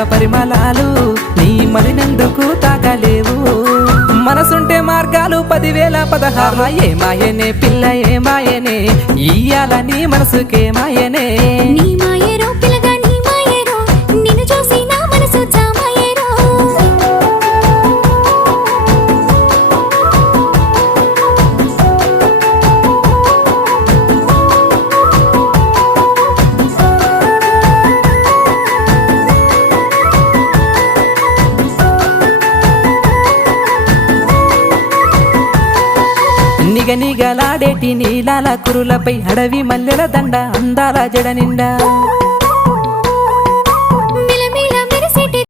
పూల పరిమళాలు నీ మరినెందుకు తాగలేవు మనసుంటే మార్గాలు 10,016 ఏమాయనే పిల్ల ఏమాయనే ఇయ్యాల నీ మనసుకేమాయనే నీ మాయేరో పిల్లగా నీ మాయేరో నిన్ను చూసి నా మనసు జామాయేరో నిగనిగలాడేటి నీలాల కురులపై అడవి మల్లెల దండ అందాల జడ నిండా